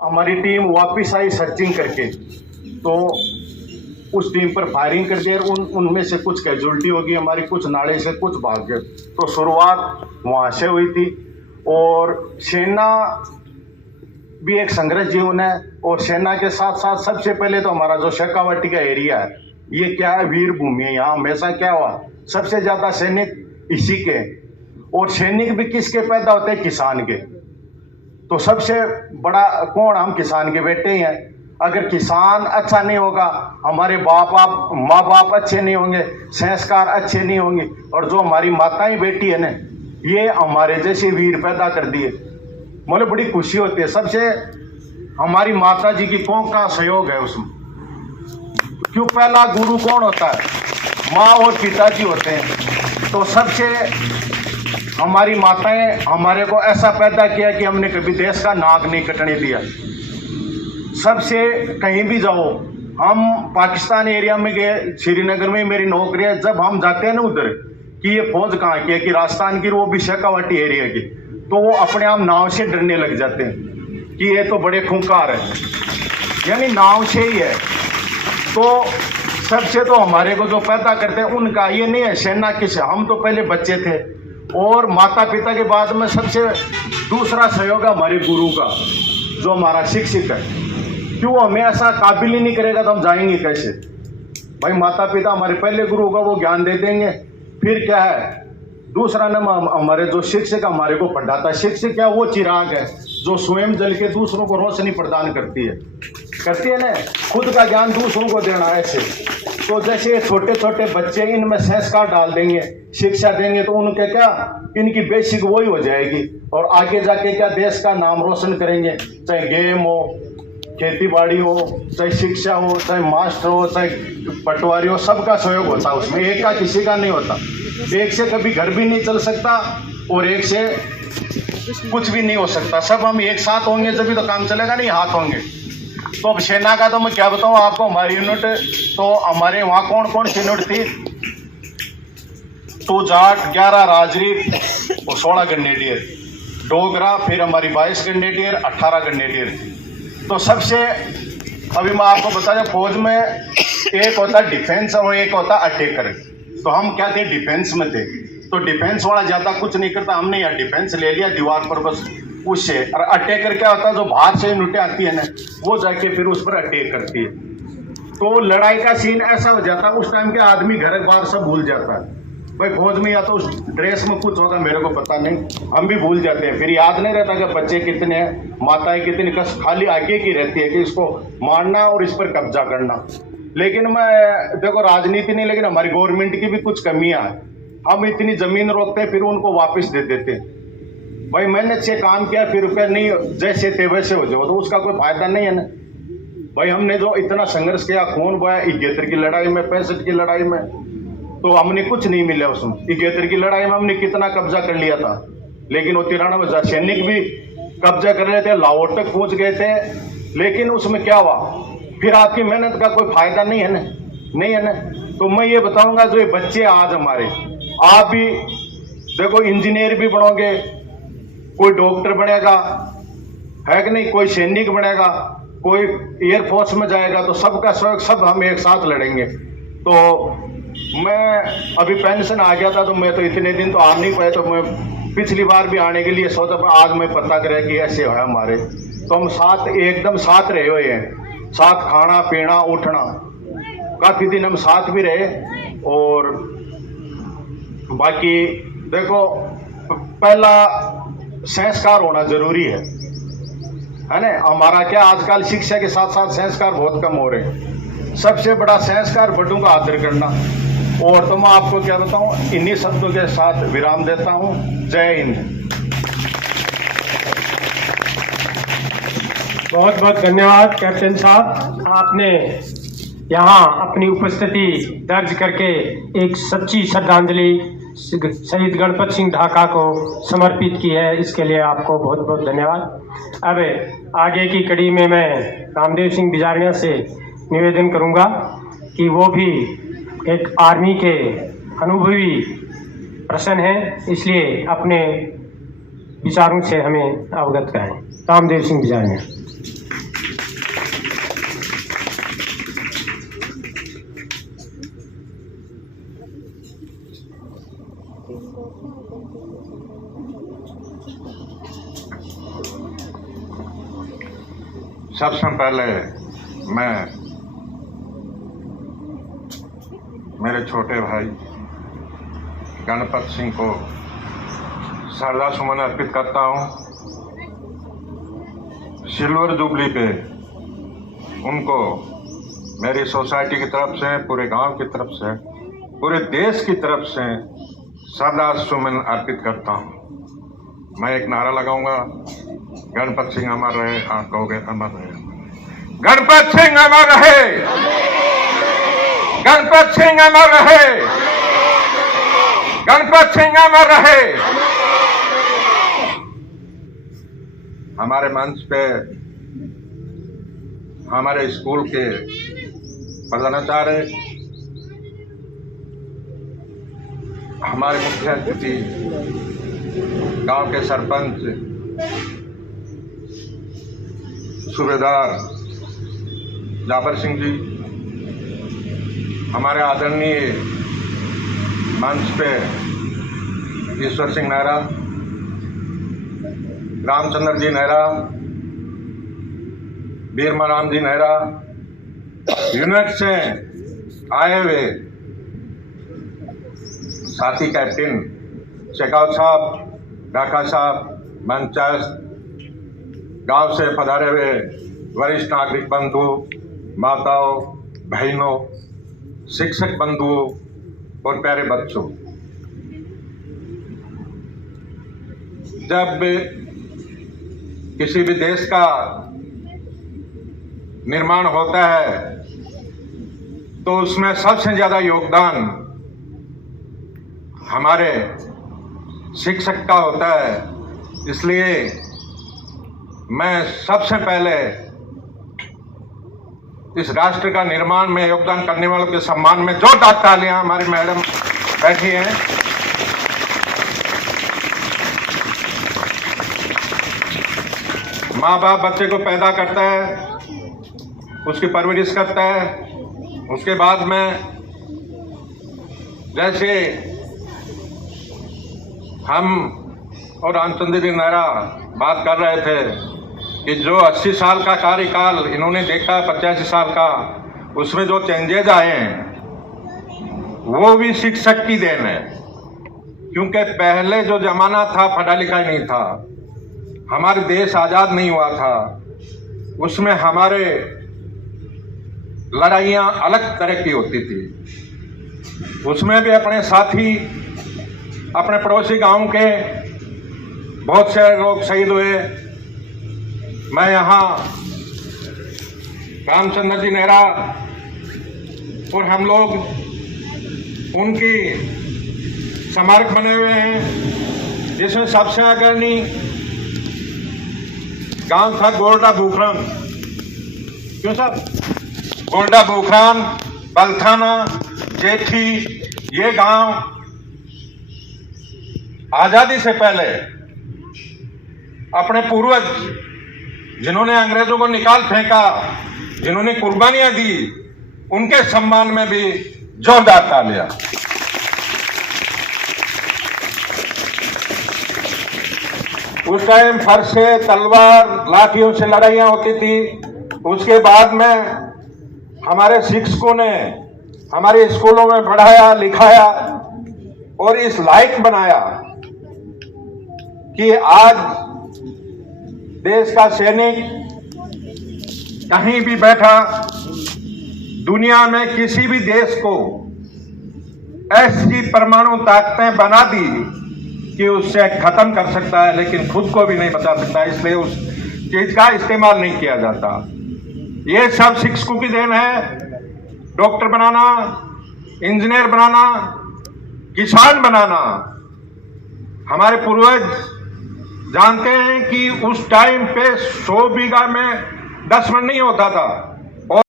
हमारी टीम वापस आई सर्चिंग करके, तो उस टीम पर फायरिंग कर दी और उनमें से कुछ कैजुअल्टी होगी हमारी, कुछ नाले से कुछ भाग गए। तो शुरुआत वहाँ से हुई थी। और सेना भी एक संघर्ष जीवन है, और सेना के साथ साथ सबसे पहले तो हमारा जो शेखावाटी का एरिया है, ये क्या है, वीर भूमि है। यहाँ हमेशा क्या हुआ, सबसे ज़्यादा सैनिक इसी के, और सैनिक भी किसके पैदा होते हैं, किसान के। तो सबसे बड़ा कौन, हम किसान के बेटे ही हैं। अगर किसान अच्छा नहीं होगा, हमारे माँ बाप अच्छे नहीं होंगे, संस्कार अच्छे नहीं होंगे, और जो हमारी माताएं बेटी है ना, ये हमारे जैसे वीर पैदा कर दिए, मतलब बड़ी खुशी होती है। सबसे हमारी माता जी की कौन का सहयोग है उसमें, क्यों पहला गुरु कौन होता है, माँ और पिताजी होते हैं। तो सबसे हमारी माताएं हमारे को ऐसा पैदा किया कि हमने कभी देश का नाक नहीं कटने दिया। सबसे कहीं भी जाओ, हम पाकिस्तान एरिया में गए, श्रीनगर में मेरी नौकरी है, जब हम जाते हैं ना उधर कि ये फौज कहाँ की है, कि राजस्थान की, वो भी शेखावाटी एरिया की, तो वो अपने आप नाव से डरने लग जाते हैं कि ये तो बड़े खूंखार है, यानी नाव से ही है। तो सबसे तो हमारे को जो पैदा करते हैं उनका ये नहीं है सेना किसे, हम तो पहले बच्चे थे, और माता पिता के बाद में सबसे दूसरा सहयोग है हमारे गुरु का, जो हमारा शिक्षक है। क्यों हमें ऐसा काबिल ही नहीं करेगा तो हम जाएंगे कैसे भाई। माता पिता हमारे पहले गुरु होगा, वो ज्ञान दे देंगे। फिर क्या है, दूसरा नंबर हमारे जो शिक्षक हमारे को पढ़ाता है। शिक्षक क्या, वो चिराग है जो स्वयं जल के दूसरों को रोशनी प्रदान करती है ना, खुद का ज्ञान दूसरों को देना है ऐसे। तो जैसे छोटे छोटे बच्चे, इनमें संस्कार डाल देंगे, शिक्षा देंगे, तो उनके क्या, इनकी बेसिक वही हो जाएगी, और आगे जाके क्या देश का नाम रोशन करेंगे। चाहे गेम हो, खेती बाड़ी हो, चाहे शिक्षा हो, चाहे मास्टर हो, चाहे पटवारी हो, सबका सहयोग होता है उसमें, एक का किसी का नहीं होता। एक से कभी घर भी नहीं चल सकता, और एक से कुछ भी नहीं हो सकता। सब हम एक साथ होंगे जब भी तो काम चलेगा, नहीं हाथ होंगे। तो अब सेना का तो मैं क्या बताऊं आपको, हमारी यूनिट, तो हमारे वहाँ कौन कौन सी यूनिट थी, तो जाट 11 राजरी और 16 गन्नेडियर, डोगरा फिर हमारी 22 गन्नेडियर, 18 गन्नेडियर थी। तो सबसे अभी मैं आपको बता दें, फौज में एक होता डिफेंस और एक होता अटैकर। तो हम क्या थे, डिफेंस में थे। तो डिफेंस वाला ज़्यादा कुछ नहीं करता, हमने यहाँ डिफेंस ले लिया दीवार पर बस उससे। और अटैकर क्या होता है, जो बाहर से यूनिटें आती है ना, वो जाके फिर उस पर अटैक करती है। तो लड़ाई का सीन ऐसा हो जाता है उस टाइम के, आदमी घर बार सब भूल जाता है भाई। फौज में या तो उस ड्रेस में कुछ होगा, मेरे को पता नहीं, हम भी भूल जाते हैं। फिर याद नहीं रहता कि बच्चे कितने हैं, माताएं कितनी, कस खाली आगे की रहती है कि इसको मारना और इस पर कब्जा करना। लेकिन मैं देखो राजनीति नहीं, लेकिन हमारी गवर्नमेंट की भी कुछ कमियां हैं। हम इतनी जमीन रोकते हैं, फिर उनको वापस दे देते हैं। भाई मेहनत से काम किया, फिर रुपया नहीं, जैसे थे वैसे हो जाओ, तो उसका कोई फायदा नहीं है ना भाई। हमने जो इतना संघर्ष किया, खून बहाया 71 की लड़ाई में, 65 की लड़ाई में, तो हमने कुछ नहीं मिला उसमें। 71 की लड़ाई में हमने कितना कब्जा कर लिया था, लेकिन वो 93,000 सैनिक भी कब्जा कर रहे थे, लाहौर तक पहुंच गए थे। लेकिन उसमें क्या हुआ, फिर आपकी मेहनत का कोई फायदा नहीं है ना, नहीं है ना। तो मैं ये बताऊंगा, जो ये बच्चे आज हमारे, आप भी देखो इंजीनियर भी बनोगे, कोई डॉक्टर बनेगा, है कि नहीं, कोई सैनिक बनेगा, कोई एयरफोर्स में जाएगा, तो सबका सहयोग, सब हम एक साथ लड़ेंगे। तो मैं अभी पेंशन आ गया था, तो मैं तो इतने दिन तो आ नहीं पाया, तो मैं पिछली बार भी आने के लिए सोचा, पर आज मैं पता करे कि ऐसे है हमारे। तो हम साथ, एकदम साथ रहे हुए हैं, साथ खाना पीना उठना, काफ़ी दिन हम साथ भी रहे। और बाकी देखो, पहला संस्कार होना जरूरी है ना। हमारा क्या आजकल शिक्षा के साथ साथ संस्कार बहुत कम हो रहे हैं। सबसे बड़ा संस्कार बड़ों का आदर करना। और तो मैं आपको क्या बताऊं, इन्हीं शब्दों के साथ विराम देता हूं। जय हिंद। बहुत बहुत धन्यवाद कैप्टन साहब, आपने यहाँ अपनी उपस्थिति दर्ज करके एक सच्ची श्रद्धांजलि शहीद गणपत सिंह ढाका को समर्पित की है। इसके लिए आपको बहुत बहुत धन्यवाद। अब आगे की कड़ी में मैं रामदेव सिंह बिजारिया से निवेदन करूंगा कि वो भी एक आर्मी के अनुभवी पर्सन हैं, इसलिए अपने विचारों से हमें अवगत कराएं। रामदेव सिंह बिजारिया। सबसे पहले मैं मेरे छोटे भाई गणपत सिंह को श्रद्धा सुमन अर्पित करता हूँ। सिल्वर जुबली पे उनको मेरी सोसाइटी की तरफ से, पूरे गांव की तरफ से, पूरे देश की तरफ से श्रद्धा सुमन अर्पित करता हूँ। मैं एक नारा लगाऊंगा, गणपत सिंह अमर रहे, आप कहोगे अमर रहे। गणपत सिंह अमर रहे, गणपत सिंह अमर रहे, गणपत सिंह अमर रहे। हमारे मंच पे हमारे स्कूल के प्रधानाचार्य, हमारे मुख्य अतिथि गांव के सरपंच, सूबेदार जाफर सिंह जी, हमारे आदरणीय मंच पे ईश्वर सिंह नेहरा, रामचंद्र जी नेहरा, बीरमाराम जी नेहरा, यूनिट से आए हुए साथी कैप्टन शेखावत साहब, ढाका साहब, पंचायत गांव से पधारे हुए वरिष्ठ नागरिक बंधु, माताओं, बहनों, शिक्षक बंधुओं और प्यारे बच्चों, जब किसी भी देश का निर्माण होता है तो उसमें सबसे ज्यादा योगदान हमारे शिक्षक का होता है। इसलिए मैं सबसे पहले इस राष्ट्र का निर्माण में योगदान करने वालों के सम्मान में जोरदार तालियां, हमारी मैडम बैठी हैं, माँ बाप बच्चे को पैदा करता है, उसकी परवरिश करता है, उसके बाद में जैसे हम और रामचंद्र जी नेहरा बात कर रहे थे कि जो 80 साल का कार्यकाल इन्होंने देखा, 85 साल का, उसमें जो चेंजेज आए हैं वो भी शिक्षक की देन है। क्योंकि पहले जो जमाना था पढ़ा लिखा ही नहीं था, हमारे देश आज़ाद नहीं हुआ था, उसमें हमारे लड़ाइयाँ अलग तरह की होती थी। उसमें भी अपने साथी, अपने पड़ोसी गांव के बहुत से लोग शहीद हुए। मैं यहाँ रामचंद्र जी नेहरा और हम लोग उनकी स्मारक बने हुए हैं, जिसमें सबसे अग्रणी गांव था गोल्डा भूखरान। क्यों साहब? गोल्डा भूखरान, बलथाना, जेठी, ये गांव आजादी से पहले अपने पूर्वज जिन्होंने अंग्रेजों को निकाल फेंका, जिन्होंने कुर्बानियां दी, उनके सम्मान में भी जोरदार तालियां। उस टाइम फरसे, तलवार, लाठियों से लड़ाइयां होती थी। उसके बाद में हमारे शिक्षकों ने हमारे स्कूलों में पढ़ाया, लिखाया और इस लायक बनाया कि आज देश का सैनिक कहीं भी बैठा दुनिया में किसी भी देश को ऐसी परमाणु ताकतें बना दी कि उससे खत्म कर सकता है, लेकिन खुद को भी नहीं बचा सकता। इसलिए उस चीज का इस्तेमाल नहीं किया जाता। ये सब शिक्षकों की देन है। डॉक्टर बनाना, इंजीनियर बनाना, किसान बनाना। हमारे पूर्वज जानते हैं कि उस टाइम पे 100 बीघा में 10 मन नहीं होता था।